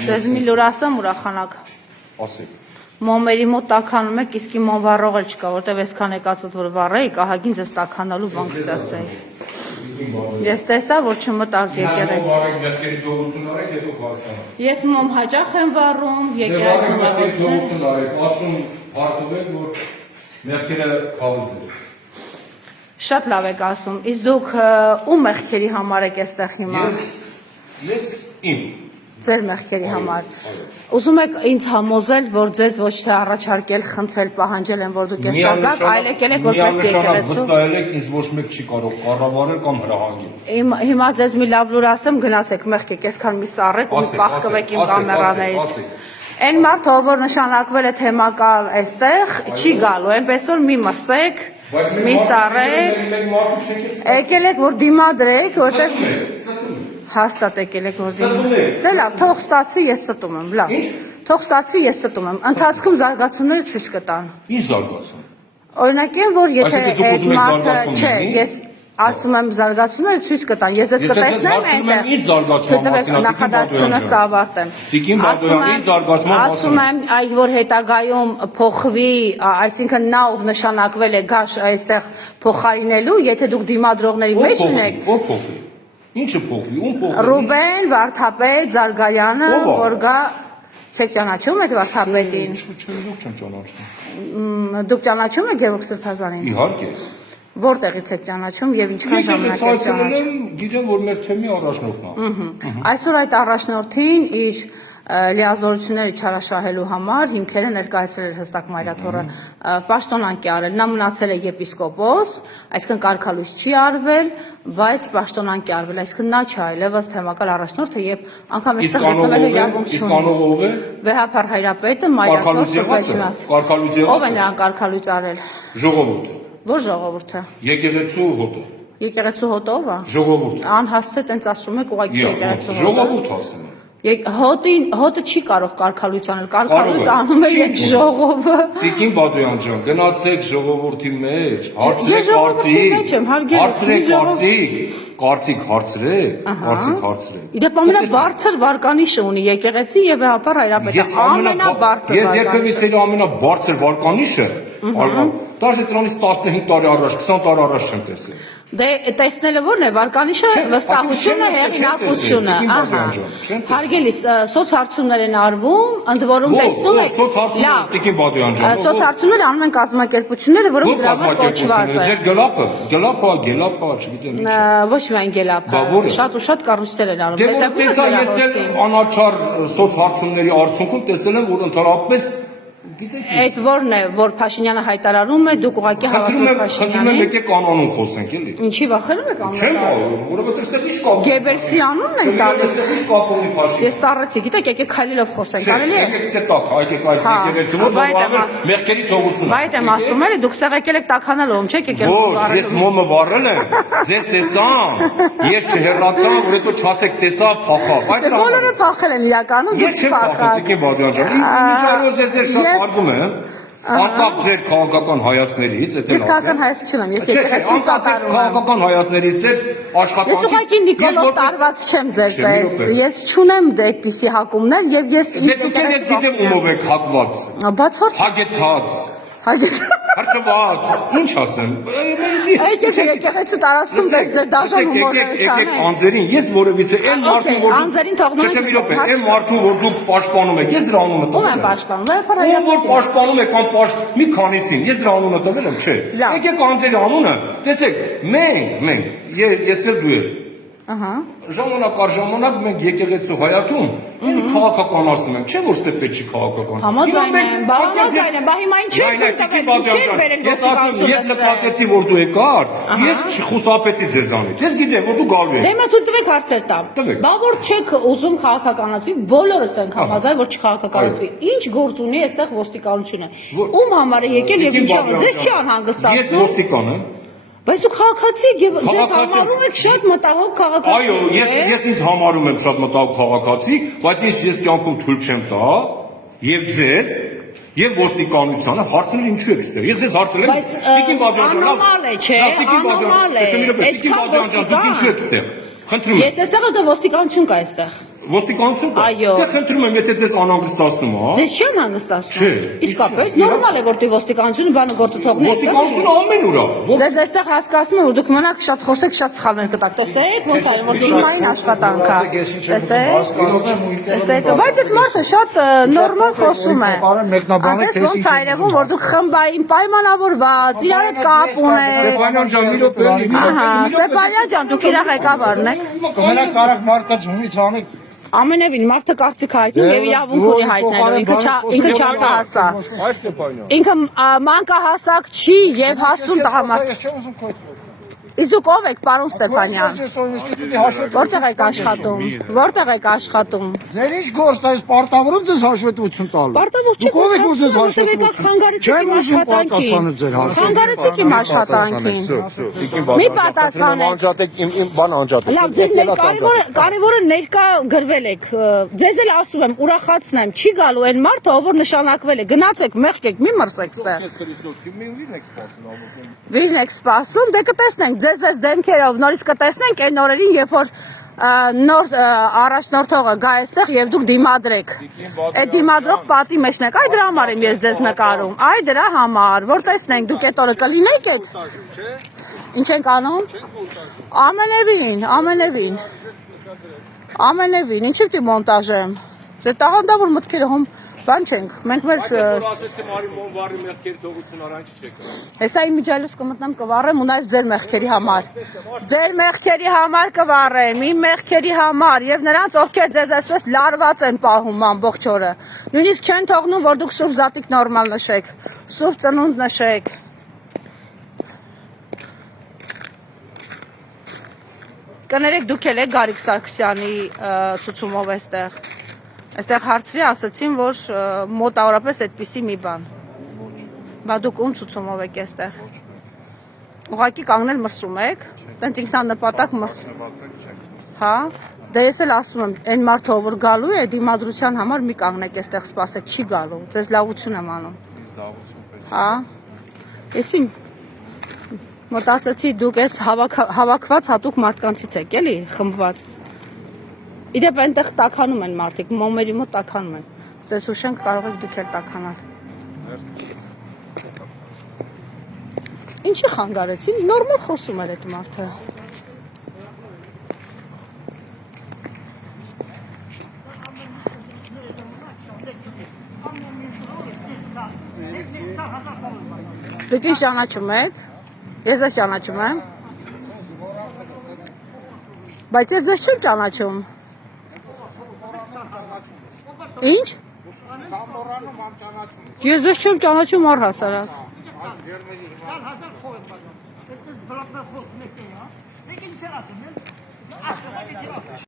Ձեզ մի լուր ասեմ ուրախանակ։ Ասեք։ Մոմերի մոտ տաքանում եք, իսկ իմ մոմ վառող էլ չկա, որտեվ այսքան եկածդ որ վառեիք, ահագին ձեզ տաքանալու բան կստեղծեի։ Ես տեսա, որ չմտակ եկեղեցի։ Ես մոմ հաճախ եմ վառում, եկեղեցու վառողներ։ Ասում հարթուվեք, որ մեղքերը քավուց է։ Շատ լավ եք ասում, իսկ դուք ում մեղքերի համար եք այստեղ հիմա։ Ես իմ։ Ձեր մեղքերի համար։ Ուզում եք ինձ համոզել, որ ձեզ ոչ թե առաջարկել, խնդրել, պահանջել են, որ դուք այստեղ գաք, այլ եկել եք որպես եկեղեցու։ Վստահել եք, ինձ ոչ մեկ չի կարող կառավարել կամ հրահանգել։ Հիմա ձեզ մի լավ լուր ասեմ, գնացեք մեղք եք, այսքան մի սառեք ու պահկվեք իմ կամերաներից։ Այն մարդը, որ նշանակվել է թեմակալ այստեղ, չի գալու, այնպես որ մի մրսեք, մի սառեք, եկել եք, որ դիմադրեք, որտեղ հաստատ եկել եք որ դիմադրեք։ Դե լավ, թող ստացվի, ես ստում եմ, լավ։ Թող ստացվի, ես ստում եմ։ Ընթացքում զարգացումները ցույց կտան։ Ինչ զարգացում։ Օրինակ են, որ եթե այդ մարդը, չէ, ես ասում եմ զարգացումները ցույց կտան։ Ես ես կտեսնեմ այնտեղ։ Նախադասությունը ավարտեմ։ Տիկին Բադոյանի զարգացման ասում եմ, այ որ հետագայում փոխվի, այսինքն նա ով նշանակվել է գաշ այստեղ փոխարինելու, եթե դուք դիմադրողների մեջ ունեք։ Ո՞ր փոխվի։ Ինչը փոխվի, ում փոխվի։ Ռուբեն Վարդապետ Զարգարյանը, որ գա, չեք ճանաչում այդ Վարդապետին։ Դուք չեմ ճանաչում։ Դուք ճանաչում եք Գևորգ Սրբազանին։ Իհարկե։ Որտեղից եք ճանաչում եւ ինչքան ժամանակ եք ճանաչում։ Գիտեմ, որ մեր թեմի առաջնորդն է։ Այսօր այդ առաջնորդին իր լիազորությունները չարաշահելու համար հիմքերը ներկայացրել էր հստակ Մայրաթոռը պաշտոնանկ է արել, նա մնացել է եպիսկոպոս, այսինքն կարգալույս չի արվել, բայց պաշտոնանկ է արվել, այսինքն նա չի այլևս թեմակալ առաջնորդը եւ անգամ այստեղ գտնվելու իրավունք չունի։ Իսկ անով ով է։ Վեհապար Հայրապետը Մայրաթոռ Սուրբեջնաց։ Կարգալույս ով է նրան կարգալույս արել։ Ժողովուրդը։ Ո՞ր ժողովուրդը։ Եկեղեցու հոտը։ Եկեղեցու հոտով է։ Ժողովուրդ։ Անհասցե տենց ասում եք ուղղակի եկեղեցու հոտը։ Ժողովուրդ ասում է։ Հոտը չի կարող կարգալույս անել, կարգալույս անում է այդ ժողովը։ Տիկին Բադոյան ջան, գնացեք ժողովրդի մեջ, հարցրեք, Իդեպ ամենաբարձր վարկանիշը ունի եկեղեցի եւ Վեհապար Հայրապետը, ամենաբարձր։ Ես երբևիցե ամենաբարձր վարկանիշը, դաժե դրանից 15 տարի առաջ, 20 տարի առաջ չեմ տեսել։ Դե տեսնելը ո՞րն է վարկանիշը, վստահությունը, հեղինակությունը, ահա։ Հարգելի, սոցհարցումներ են արվում, ընդ որում տեսնում եք։ Սոցհարցումներ, Տիկին Բադոյան ջան։ Սոցհարցումները անում են կազմակերպությունները, որոնք դրական կոչված են։ Ձեր գելափա, չգիտեմ ինչ։ Ոչ միայն գելափա, շատ ու շատ կառույցներ են անում։ Դե ես էլ անաչառ սոցհարցումների արդյունքում տեսել եմ, որ ընդհանրապես Այդ որն է, որ Փաշինյանը հայտարարում է, դուք ուղղակի հավատում եք Փաշինյանին։ Խնդրում եմ եկեք կանոնում խոսենք, էլի։ Ինչի վախենում եք կանոնը։ Չեմ, որովհետև այստեղ ինչ կապ։ Գեբելսի անունն են տալիս։ Ինչ կապ ունի Փաշինյանը։ Ես սառեցի, գիտեք, եկեք քայլելով խոսենք, կարելի է։ Եկեք ստեպակ, եկեք այս եկեղեցու մոտ մեղքերի թողություն։ Բայց եմ ասում էլի, դուք սեղ եկել եք տաքանալով, չեք եկել վառել։ Ոչ, ես մոմը վառել եմ, ձեզ տեսամ, ես չհեռացա, որ հետո չասեք տեսա, փախա։ Բոլորը փախել են իրականում, դուք չփախաք։ Տիկին Բադոյան ջան, ինչ արոս ես շատ հարգում եմ։ Անկապ ձեր քաղաքական հայացքներից, եթե Ես քաղաքական հայացք չունեմ, ես եկեղեցի սատարում եմ։ Քաղաքական հայացքներից ձեր աշխատանքի։ Ես ուղղակի Նիկոլով տարված չեմ ձեր պես։ Ես չունեմ այդպիսի հակումներ եւ ես Դե դուք ես գիտեմ ումով եք հակված։ Բաց որ Հագեցած։ Հարճված, ինչ ասեմ։ Այդ եկեղեցու տարածքում ձեր դաշան հումորները չանեն։ Եկեք անձերին, ես որևիցե այն մարդուն, որ անձերին թողնում եք։ Չէ, մի րոպե, այն մարդուն, որ դուք պաշտպանում եք, ես դրա անունը տվել եմ։ Ո՞վ է պաշտպանում։ Ով որ պաշտպանում է կամ մի քանիսին, ես դրա անունը տվել եմ, չէ։ Եկեք անձերի անունը, տեսեք, մենք, ես էլ դու եք։ Ժամանակ առ ժամանակ մենք եկեղեցու հայաթում քաղաքականացնում ենք, չէ՞ որ ստեպ չի քաղաքական։ Համաձայն եմ, բա հիմա ինչ եք տվել, ինչ եք բերել ոստիկանություն։ Ես նկատեցի, որ դու եկար, ես չխուսափեցի ձեզանից։ Ես գիտեմ, որ դու գալու ես։ Դե մա թույլ տվեք հարցեր տամ։ Բա որ չեք ուզում քաղաքականացվի, բոլորս ենք համաձայն, որ չքաղաքականացվի։ Ինչ գործ ունի այստեղ ոստիկանությունը։ Ում համար է եկել եւ ինչի համար։ Ձեզ չի անհանգստացնում։ Ես ոստիկան եմ։ Բայց դու քաղաքացի եք, ձեզ համարում եք շատ մտահոգ քաղաքացի։ Այո, ես ինձ համարում եմ շատ մտահոգ քաղաքացի, բայց ես կյանքում թույլ չեմ տա եւ ձեզ եւ ոստիկանությանը հարցնել ինչու եք ստեղ։ Ես հարցրել եմ Տիկին Բադոյան ջան։ Անորմալ է, չէ՞, անորմալ է։ Տիկին Բադոյան ջան, դուք ինչու եք ստեղ։ Խնդրում եմ։ Ես այստեղ դու ոստիկանություն կա այստեղ։ ոստիկանություն կա։ Այո։ Դե խնդրում եմ, եթե ձեզ անհանգստացնում է, հա։ Դες չեմ հանգստացնում։ Չէ, Իսկապես նորմալ է որ դու ոստիկանությունը բանը գործը թողնես։ ոստիկանությունը ամեն ուր է։ Դες այստեղ հասկացնում եմ որ դուք մնաք շատ խոսեք շատ սխալներ կտակ։ Տեսեք ոնց է որ թիմային աշխատանք է։ Տեսեք, բայց այդ մարդը շատ նորմալ խոսում է։ Այնպես ոնց է երևում որ դուք խմբային պայմանավորված, իրար հետ կապ ունեք։ Ստեփանյան ջան, մի րոպե էլի։ Ահա, Ստեփանյան ջան, դուք իր ղեկավարն եք։ Կմնաք արագ մարդկանց հունից անեք Ամենևին մարդը կարծիք հայտնում եւ իրավունք ունի հայտնելու, ինքը չափահասա։ Այս Ստեփանյան։ Ինքը մանկահասակ չի եւ հասուն տղամարդ։ Ես չեմ ուզում քո հետ։ Իսկ դուք ով եք, պարոն Ստեփանյան։ Որտեղ եք աշխատում։ Որտեղ եք աշխատում։ Ձեր ինչ գործ է, այս պարտավորում ձեզ հաշվետվություն տալու։ Պարտավոր չի, Դուք ով եք ուզում խանգարեցիք իմ աշխատանքին։ Չեմ ուզում պատասխանել ձեր հարցին։ Խանգարեցիք իմ աշխատանքին։ Մի պատասխանեք։ Անջատեք իմ բան անջատեք։ Լավ, ձեզ կարևորը ներկա գրվել եք։ Ձեզ էլ ասում եմ, ուրախացնեմ, չի գալու այն մարդը, ով որ նշանակվել է։ Գնացեք, մեղքեք, մի մրսեք ստեղ։ Վիժն եք սպասում, դե կտեսնենք, ձեզ այս դեմքերով նորից կտեսնենք այն օրերին, երբ որ նոր առաջնորդողը գա այստեղ եւ դուք դիմադրեք։ Այդ դիմադրող պատի մեջն եք, այ դրա համար եմ ես ձեզ նկարում, այ դրա համար, որ տեսնենք դուք այդ օրը կլինեք այդ։ Ինչ ենք անում։ Ամենևին, ինչի՞ պիտի մոնտաժեմ։ Ձեր տաղանդավոր մտքերը հում բան չենք, մենք մեր Հեսա իմ միջալուց կմտնեմ կվառեմ ու նաև ձեր մեղքերի համար։ Ձեր մեղքերի համար կվառեմ, իմ մեղքերի համար եւ նրանց ովքեր ձեզ այսպես լարված են պահում ամբողջ օրը։ Նույնիսկ չեն թողնում որ դուք սուրբ զատիկ նորմալ նշեք, սուրբ ծնունդ նշեք։ Կներեք դուք էլ եք Գարիկ Սարգսյանի ցուցումով այստեղ։ Այստեղ հարցրի ասացին, որ մոտավորապես այդպիսի մի բան։ Բա դուք ում ցուցումով եք այստեղ։ Ուղղակի կանգնել մրսում եք, տենց ինքնանպատակ մրսում։ Հա, դե ես էլ ասում եմ, այն մարդը որ գալու է դիմադրության համար մի կանգնեք այստեղ սպասեք, չի գալու։ Ձեզ լավություն եմ անում։ Հա։ Ես իմ մտածեցի դուք այս հավաքված հատուկ մարդկանցից եք, էլի, խմբված։ Իդեպ այնտեղ տաքանում են մարդիկ, մոմերի մոտ տաքանում են։ Ձեզ հուշենք կարող եք դուք էլ տաքանալ։ Ինչի խանգարեցին, նորմալ խոսում էր այդ մարդը։ Դուք ինչ ճանաչում եք։ Ես ես ճանաչում եմ։ Բայց ես ձեզ չեմ ճանաչում։ Ինչ։ Ես ձեզ չեմ ճանաչում առհասարակ։